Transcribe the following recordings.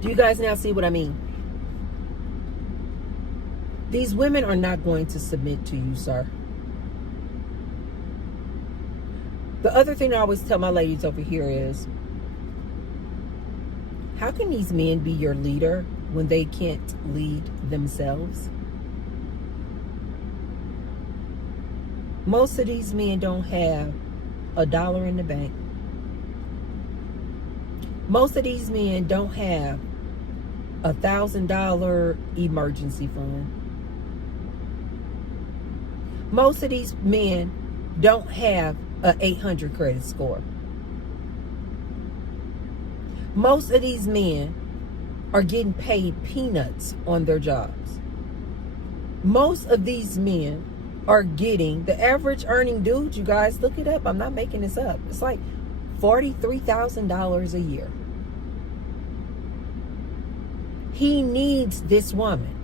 Do you guys now see what I mean? These women are not going to submit to you, sir. The other thing I always tell my ladies over here is, how can these men be your leader when they can't lead themselves? Most of these men don't have $1 in the bank. Most of these men don't have $1,000 emergency fund. Most of these men don't have an 800 credit score. Most of these men are getting paid peanuts on their jobs. Most of these men are getting, the average earning dude, you guys, look it up. I'm not making this up. It's like $43,000 a year. He needs this woman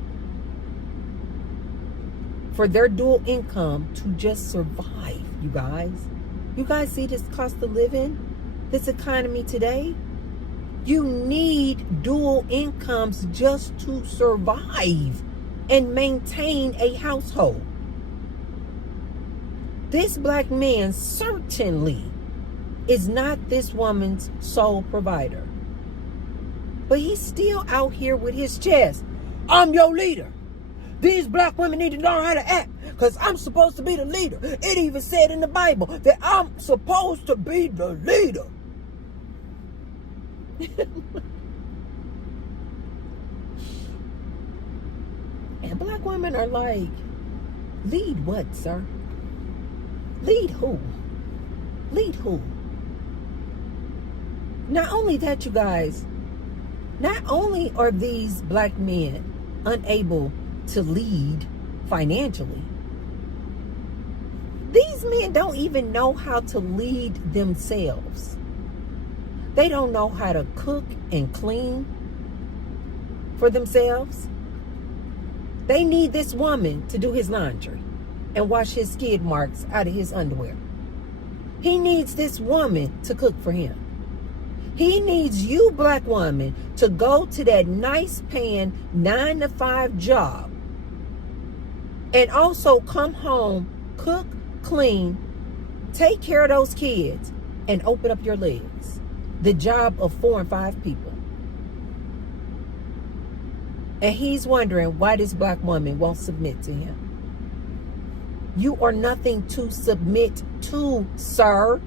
for their dual income to just survive, you guys. You guys see this cost of living, this economy today? You need dual incomes just to survive and maintain a household. This black man certainly is not this woman's sole provider. But he's still out here with his chest. I'm your leader. These black women need to learn how to act because I'm supposed to be the leader. It even said in the Bible that I'm supposed to be the leader. And black women are like, lead what, sir? Lead who? Lead who? Not only that, you guys, not only are these black men unable to lead financially, these men don't even know how to lead themselves. They don't know how to cook and clean for themselves. They need this woman to do his laundry and wash his skid marks out of his underwear. He needs this woman to cook for him. He needs you, black woman, to go to that nice paying 9-to-5 job and also come home, cook, clean, take care of those kids, and open up your legs. The job of 4 and 5 people. And he's wondering why this black woman won't submit to him. You are nothing to submit to, sir.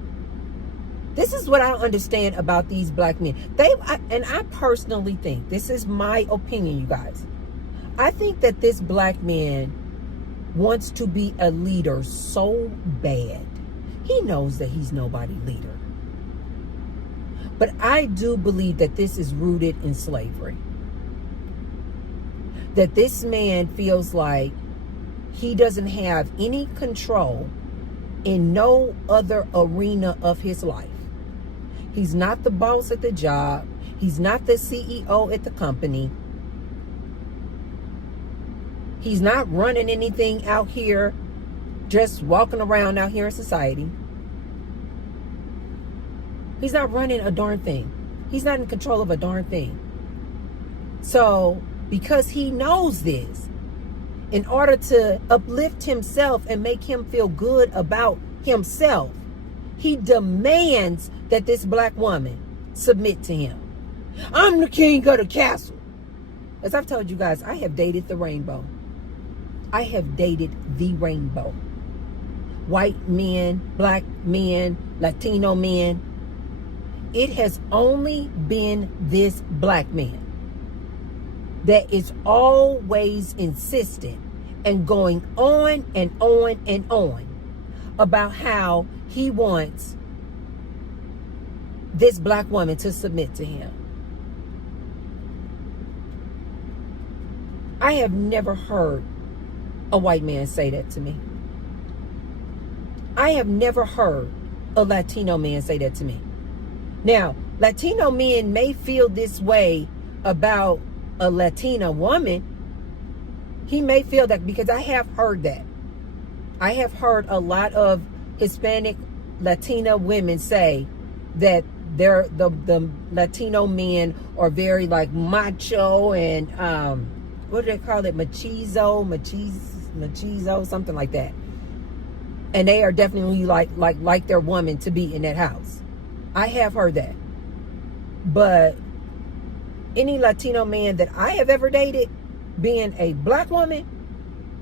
This is what I don't understand about these black men. I personally think, this is my opinion, you guys. I think that this black man wants to be a leader so bad. He knows that he's nobody's leader. But I do believe that this is rooted in slavery. That this man feels like he doesn't have any control in no other arena of his life. He's not the boss at the job. He's not the CEO at the company. He's not running anything out here, just walking around out here in society. He's not running a darn thing. He's not in control of a darn thing. So, because he knows this, in order to uplift himself and make him feel good about himself, he demands that this black woman submit to him. I'm the king of the castle. As I've told you guys, I have dated the rainbow. I have dated the rainbow. White men, black men, Latino men. It has only been this black man that is always insistent and going on and on and on about how he wants this black woman to submit to him. I have never heard a white man say that to me. I have never heard a Latino man say that to me. Now, Latino men may feel this way about a Latina woman. He may feel that, because I have heard that. I have heard a lot of Hispanic Latina women say that the Latino men are very like macho and what do they call it, machizo, something like that. And they are definitely like their woman to be in that house. I have heard that. But any Latino man that I have ever dated, being a black woman,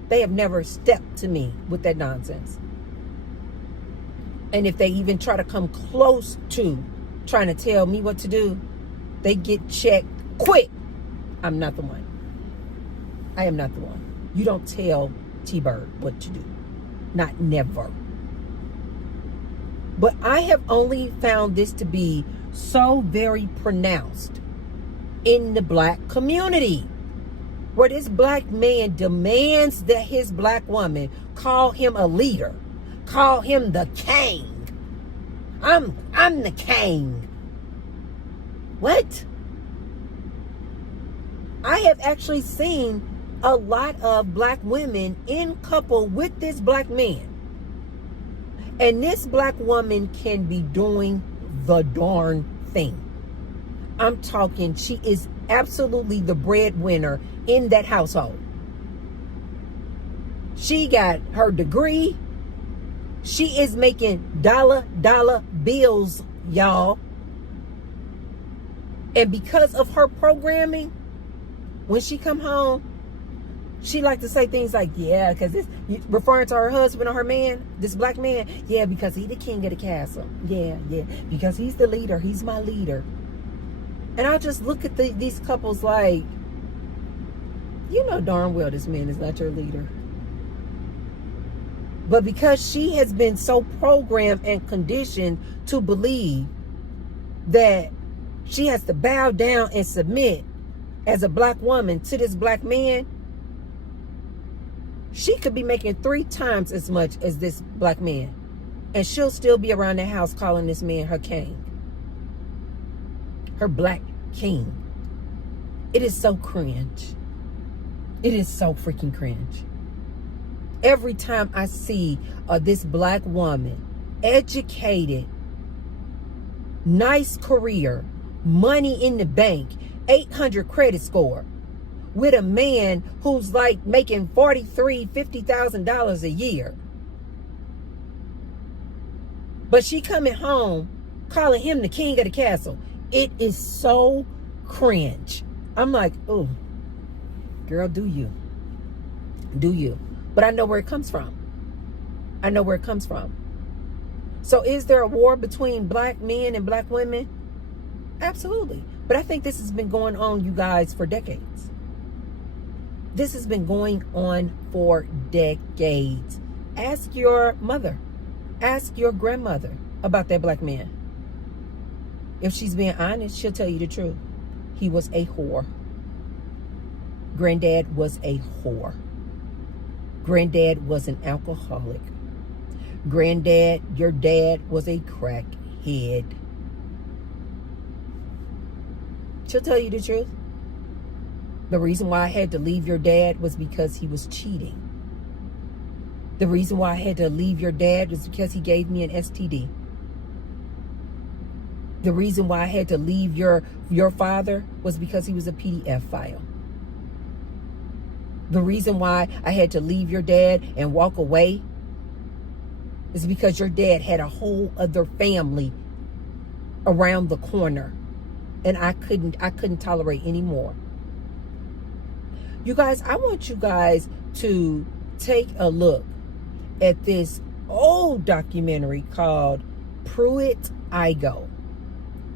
they have never stepped to me with that nonsense. And if they even try to come close to trying to tell me what to do, they get checked quick. I'm not the one. I am not the one. You don't tell T-Bird what to do. Not never. But I have only found this to be so very pronounced in the black community, where this black man demands that his black woman call him a leader, call him the king. I'm the king. What? I have actually seen a lot of black women in couple with this black man. And this black woman can be doing the darn thing. I'm talking, she is absolutely the breadwinner in that household. She got her degree. She is making dollar bills, y'all. And because of her programming, when she come home, she like to say things like, yeah, because this, referring to her husband or her man, this black man, yeah, because he the king of the castle. Yeah, because he's the leader. He's my leader. And I just look at these couples like, you know darn well this man is not your leader. But because she has been so programmed and conditioned to believe that she has to bow down and submit as a black woman to this black man, she could be making 3 times as much as this black man. And she'll still be around the house calling this man her king. Her black king. It is so cringe. It is so freaking cringe. Every time I see this black woman, educated, nice career, money in the bank, 800 credit score, with a man who's like making $50,000 a year, but she coming home calling him the king of the castle. It is so cringe. I'm like, oh, girl, do you? But I know where it comes from. So is there a war between black men and black women? Absolutely. But I think this has been going on, you guys, for decades. This has been going on for decades. Ask your mother. Ask your grandmother about that black man. If she's being honest, she'll tell you the truth. He was a whore. Granddad was a whore. Granddad was an alcoholic. Granddad, your dad, was a crackhead. She'll tell you the truth. The reason why I had to leave your dad was because he was cheating. The reason why I had to leave your dad was because he gave me an STD. The reason why I had to leave your father was because he was a PDF file. The reason why I had to leave your dad and walk away is because your dad had a whole other family around the corner, and I couldn't tolerate anymore. You guys, I want you guys to take a look at this old documentary called Pruitt Igoe.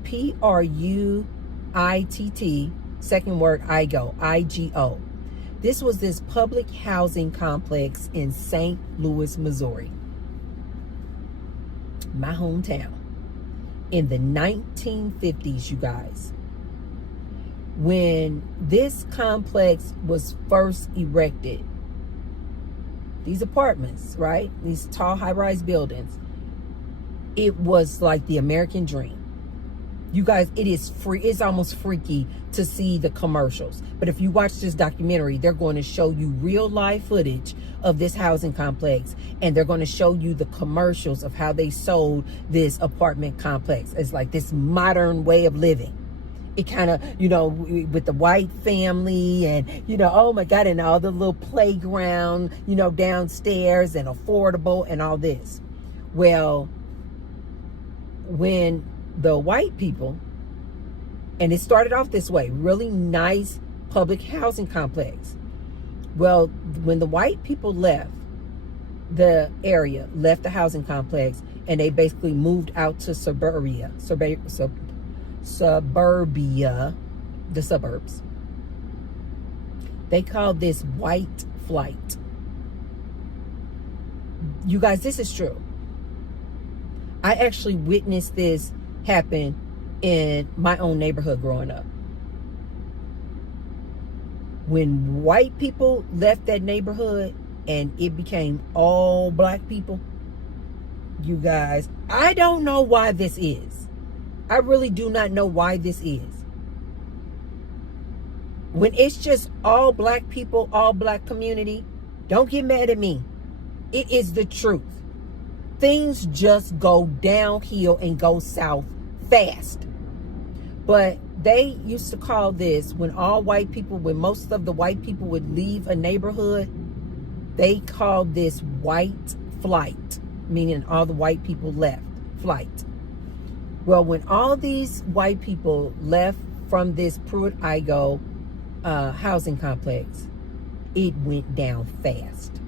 P-R-U-I-T-T, second word Igoe, I-G-O. This was this public housing complex in St. Louis, Missouri, my hometown, in the 1950s, you guys. When this complex was first erected, these apartments, right? These tall high-rise buildings, it was like the American dream. You guys, it is free. It's almost freaky to see the commercials. But if you watch this documentary, they're going to show you real live footage of this housing complex. And they're going to show you the commercials of how they sold this apartment complex. It's like this modern way of living. It kind of, you know, with the white family and, you know, oh my God, and all the little playground, you know, downstairs and affordable and all this. Well, when the white people, and it started off this way, really nice public housing complex. Well, when the white people left the area, left the housing complex, and they basically moved out to suburbia, the suburbs, they called this white flight. You guys, this is true. I actually witnessed this happen in my own neighborhood growing up. When white people left that neighborhood and it became all black people, you guys, I don't know why this is. I really do not know why this is. When it's just all black people, all black community, don't get mad at me. It is the truth. Things just go downhill and go south fast. But they used to call this, when most of the white people would leave a neighborhood, they called this white flight, meaning all the white people left, flight. Well, when all these white people left from this Pruitt-Igoe housing complex, it went down fast.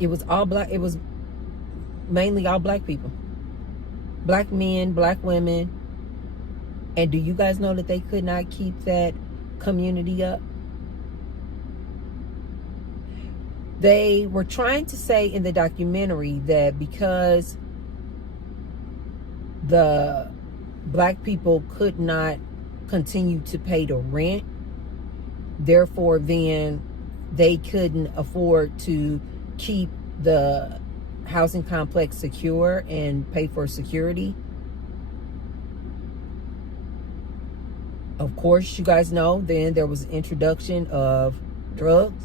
It was all black. It was mainly all black people. Black men, black women. And do you guys know that they could not keep that community up? They were trying to say in the documentary that because the black people could not continue to pay the rent, therefore then they couldn't afford to keep the housing complex secure and pay for security. Of course, you guys know then there was introduction of drugs.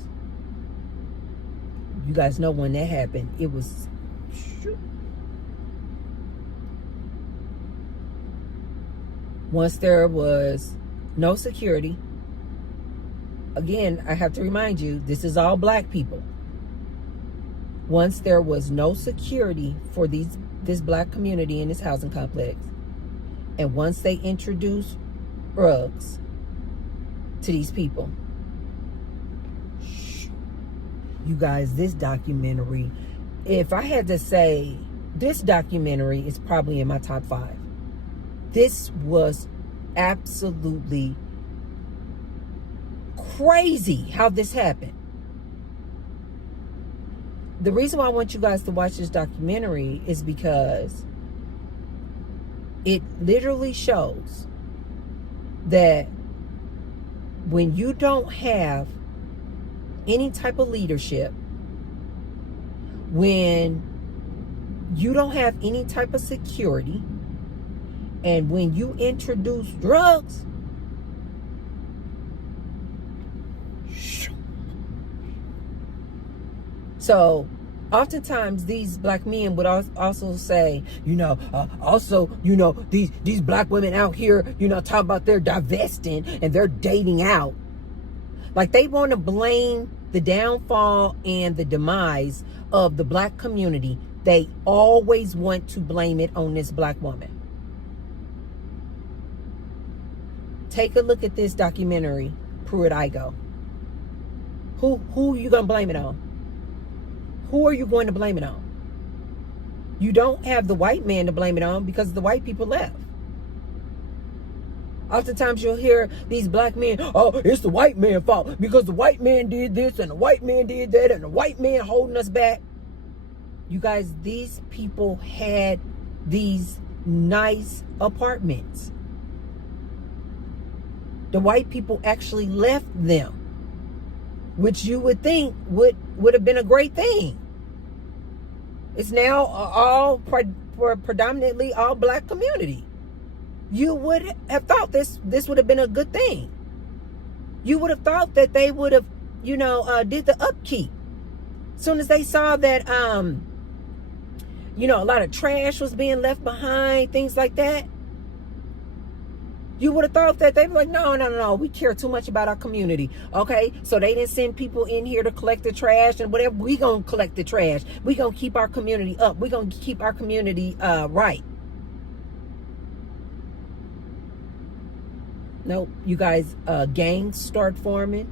You guys know when that happened, it was once there was no security. Again, I have to remind you, this is all black people. Once there was no security for this black community in this housing complex, and once they introduced drugs to these people, you guys, this documentary, if I had to say, this documentary is probably in my top 5. This was absolutely crazy how this happened. The reason why I want you guys to watch this documentary is because it literally shows that when you don't have any type of leadership, when you don't have any type of security, and when you introduce drugs, so oftentimes these black men would also say, these black women out here, talk about they're divesting and they're dating out. Like they want to blame the downfall and the demise of the black community. They always want to blame it on this black woman. Take a look at this documentary, Pruitt-Igoe. Who are you going to blame it on? Who are you going to blame it on? You don't have the white man to blame it on because the white people left. Oftentimes you'll hear these black men, oh, it's the white man's fault because the white man did this and the white man did that and the white man holding us back. You guys, these people had these nice apartments. The white people actually left them, which you would think would have been a great thing. It's now predominantly all black community. You would have thought this would have been a good thing. You would have thought that they would have, did the upkeep. As soon as they saw that, a lot of trash was being left behind, things like that. You would have thought that they were like, no, we care too much about our community. Okay, so they didn't send people in here to collect the trash and whatever. We gonna collect the trash. We gonna keep our community up. We gonna keep our community right. Nope, you guys, gangs start forming.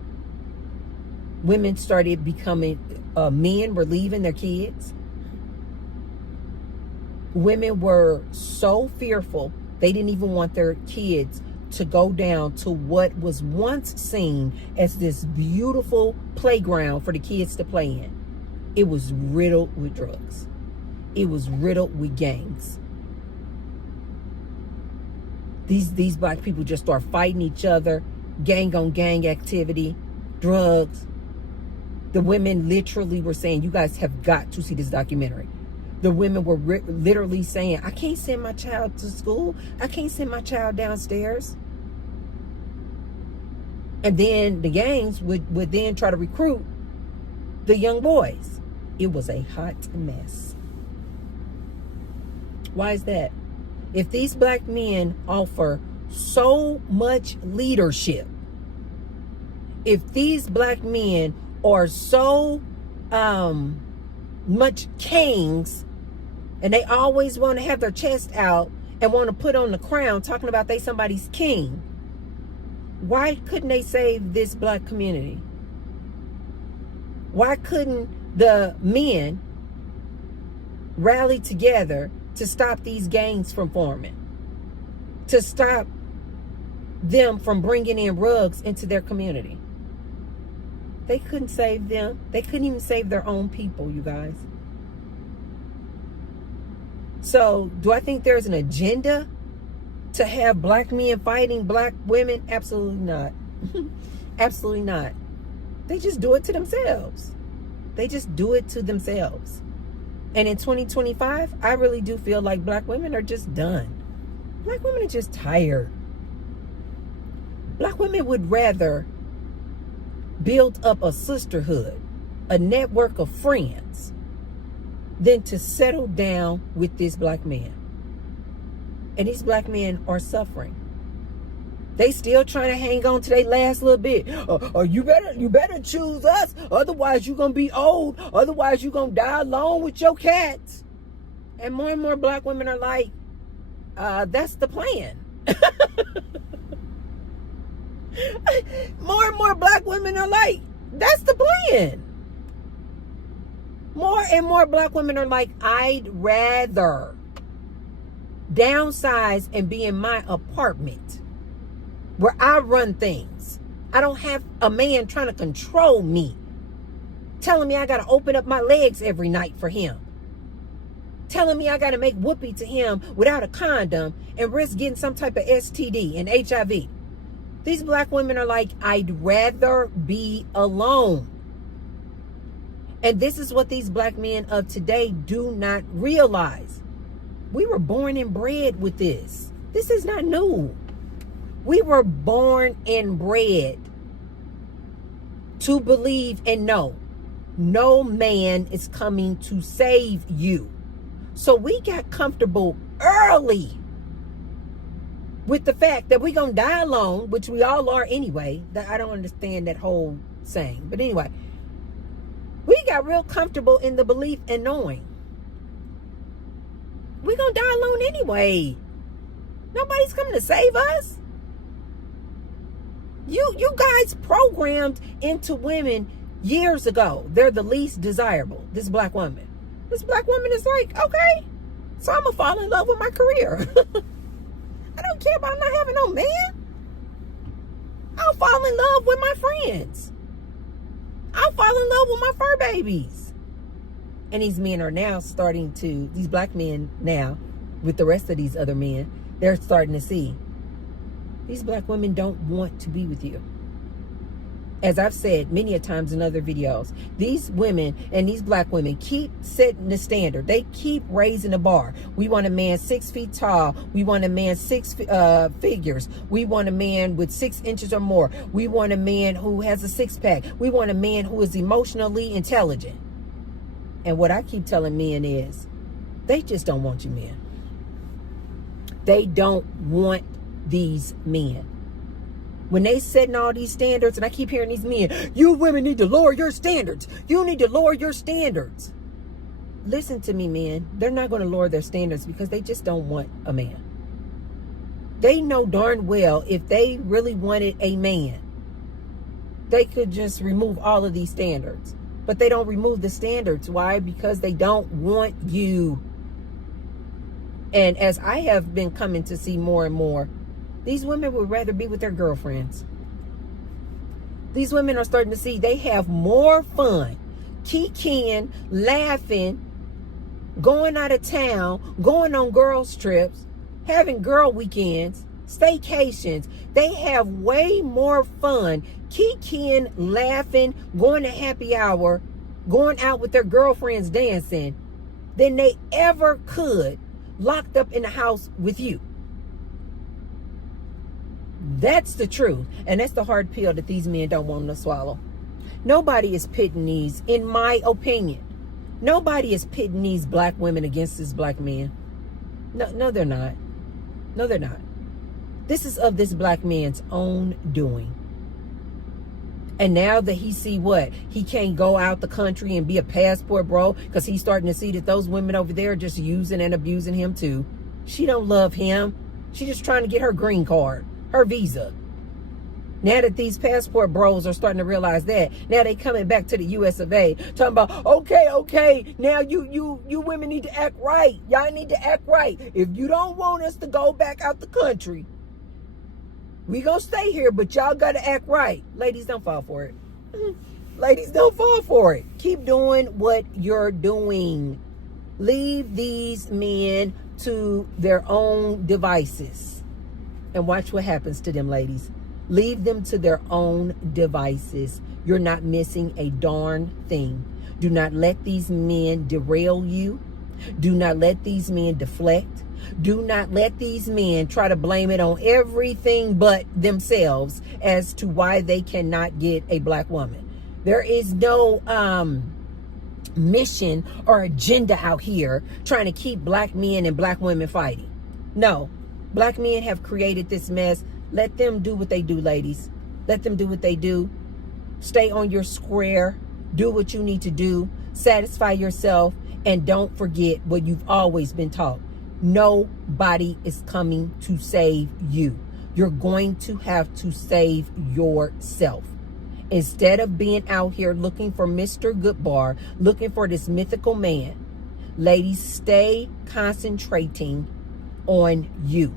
Women started becoming, men were leaving their kids. Women were so fearful, they didn't even want their kids to go down to what was once seen as this beautiful playground for the kids to play in. It was riddled with drugs. It was riddled with gangs. These black people just start fighting each other, gang on gang activity, drugs. The women literally were saying, you guys have got to see this documentary. The women were literally saying, I can't send my child to school. I can't send my child downstairs. And then the gangs would then try to recruit the young boys. It was a hot mess. Why is that? If these black men offer so much leadership, if these black men are so much kings, and they always want to have their chest out and want to put on the crown talking about they somebody's king, why couldn't they save this black community? Why couldn't the men rally together to stop these gangs from forming? To stop them from bringing in drugs into their community? They couldn't save them. They couldn't even save their own people, you guys. So, do I think there's an agenda to have black men fighting black women? Absolutely not. Absolutely not. They just do it to themselves. They just do it to themselves. And in 2025, I really do feel like black women are just done. Black women are just tired. Black women would rather build up a sisterhood, a network of friends, than to settle down with this black man. And these black men are suffering. They still trying to hang on to their last little bit. You better choose us. Otherwise you're going to be old. Otherwise you're going to die alone with your cats. And more black women are like, that's the plan. More and more black women are like, that's the plan. More and more black women are like, I'd rather downsize and be in my apartment where I run things. I don't have a man trying to control me, telling me I got to open up my legs every night for him, telling me I got to make whoopee to him without a condom and risk getting some type of STD and HIV. These black women are like, I'd rather be alone. And this is what these black men of today do not realize. We were born and bred with this. This is not new. We were born and bred to believe and know no man is coming to save you. So we got comfortable early with the fact that we're going to die alone, which we all are anyway. I don't understand that whole saying. But anyway, we got real comfortable in the belief and knowing we're going to die alone anyway. Nobody's coming to save us. You guys programmed into women years ago. They're the least desirable. This black woman. This black woman is like, okay, so I'm going to fall in love with my career. I don't care about not having no man. I'll fall in love with my friends. I'll fall in love with my fur babies. And these men are now starting to, these black men now, with the rest of these other men, they're starting to see these black women don't want to be with you. As I've said many a times in other videos, these women and these black women keep setting the standard. They keep raising the bar. We want a man 6 feet tall. We want a man six figures. We want a man with 6 inches or more. We want a man who has a six-pack. We want a man who is emotionally intelligent. And what I keep telling men is, they just don't want you men. They don't want these men. When they setting all these standards, and I keep hearing these men, you women need to lower your standards. You need to lower your standards. Listen to me, men. They're not going to lower their standards because they just don't want a man. They know darn well if they really wanted a man, they could just remove all of these standards. But they don't remove the standards. Why? Because they don't want you. And as I have been coming to see more and more, these women would rather be with their girlfriends. These women are starting to see they have more fun kikiing, laughing, going out of town, going on girls' trips, having girl weekends, staycations. They have way more fun kikiing, laughing, going to happy hour, going out with their girlfriends dancing than they ever could locked up in the house with you. That's the truth. And that's the hard pill that these men don't want to swallow. Nobody is pitting these, in my opinion, nobody is pitting these black women against this black man. No, they're not. No, they're not. This is of this black man's own doing. And now that he see what? He can't go out the country and be a passport bro because he's starting to see that those women over there are just using and abusing him too. She don't love him. She's just trying to get her green card, her visa. Now that these passport bros are starting to realize that, now they coming back to the US of A, talking about, okay, now you women need to act right. Y'all need to act right. If you don't want us to go back out the country, we gonna stay here, but y'all gotta act right. Ladies, don't fall for it. Ladies, don't fall for it. Keep doing what you're doing. Leave these men to their own devices and watch what happens to them, ladies. Leave them to their own devices. You're not missing a darn thing. Do not let these men derail you. Do not let these men deflect. Do not let these men try to blame it on everything but themselves as to why they cannot get a black woman. There is no mission or agenda out here trying to keep black men and black women fighting. No, black men have created this mess. Let them do what they do, ladies. Let them do what they do. Stay on your square. Do what you need to do. Satisfy yourself. And don't forget what you've always been taught. Nobody is coming to save you. You're going to have to save yourself. Instead of being out here looking for Mr. Goodbar, looking for this mythical man, ladies, stay concentrating on you.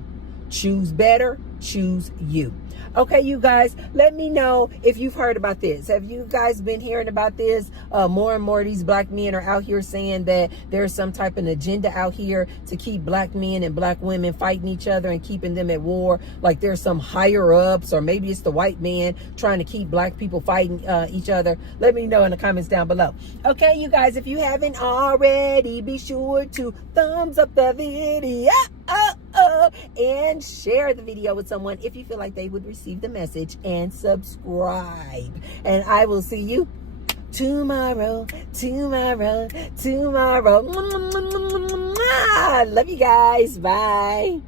Choose better, choose you. Okay, you guys, let me know if you've heard about this. Have you guys been hearing about this? More and more of these black men are out here saying that there's some type of agenda out here to keep black men and black women fighting each other and keeping them at war. Like there's some higher ups, or maybe it's the white man trying to keep black people fighting each other. Let me know in the comments down below. Okay, you guys, if you haven't already, be sure to thumbs up the video. And share the video with someone if you feel like they would receive the message, and subscribe. And I will see you tomorrow. Love you guys. Bye.